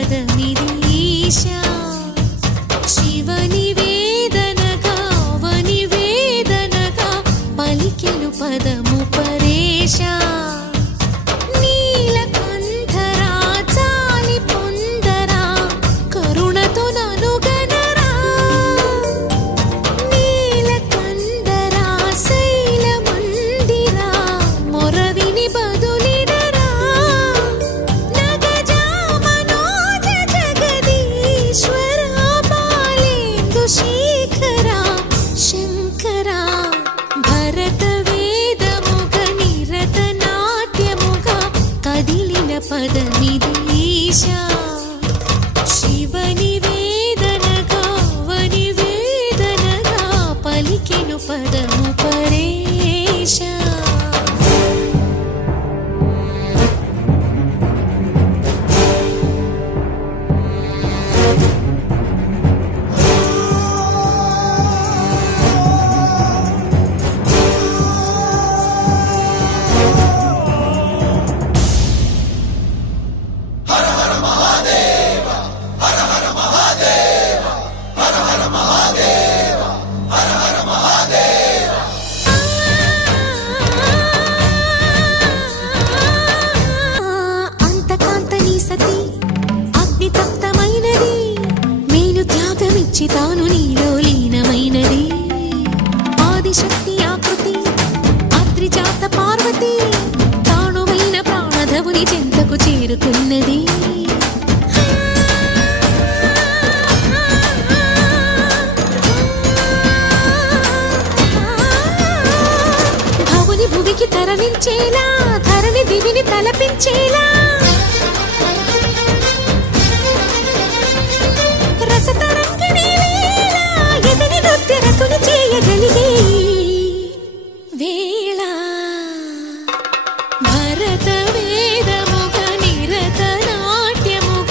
పదమిది ఈశా శివ నివేదనగా అవనివేదనగా పలికెను పదము పరేశా నీలకంఠరా చాలి పొందరా కరుణతో ననుగనరా నీలకంఠరా శైలమందిరా మొరవిని బదులిడరా నగజా మనోజ జగదీశ్వరా బాలేందు శేఖరా శంకరా భరత వేదముగ నిరత నాట్యముగ కదిలిన పదమిది ఈశా శివ నివేదనగా అవనివేదనగా పలికెను పదము పరేశా అంతకాంతని సతి అగ్నితప్తమైనది మేలు త్యాగమిచ్చి తాను నీలో లీనమైనది ఆదిశక్తి ఆకృతి అద్రిజాత పార్వతి తానువైన ప్రాణధవుని చెంతకు చేరుకున్నది భవుని భువికి తరలించేలా ధరణి దివిని తలపించేలా రసతరంగిణి వేళ ఎదని నృత్యరతులు చేయగలిగే వేళ భరత వేదముగ నిరత నాట్యముగ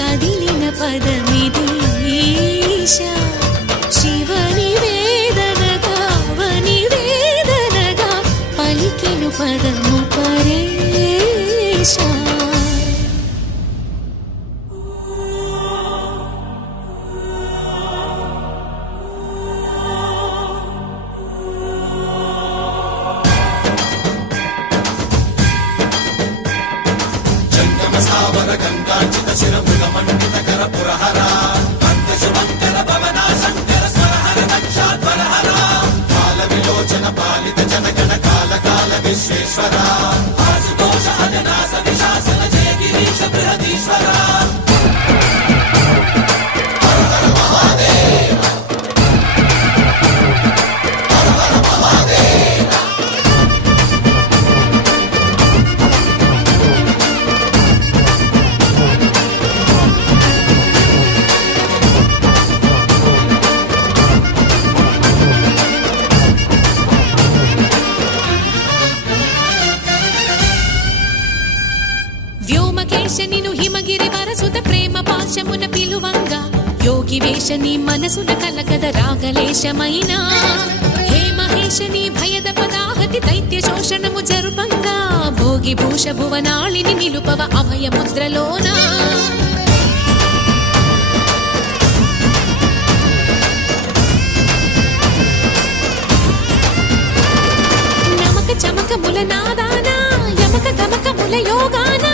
కదిలిన పదమిది ఈశా శివ నివేదనగా అవనివేదనగా పలికెను పదము పరేశా వ్యోమకేశనిను హిమగిరి వరసుత ప్రేమ పాశమున పిలువంగా యోగి వేషని మనసున కలకద రాగలేశమైనా హే మహేశని భయద పదాహతి దైత్య శోషణము జరుపంగా భోగి భూష భువనాళిని నిలుపవ అభయ ముద్రలోనా నమక చమక ముల నాదానా యమక గమక ముల యోగానా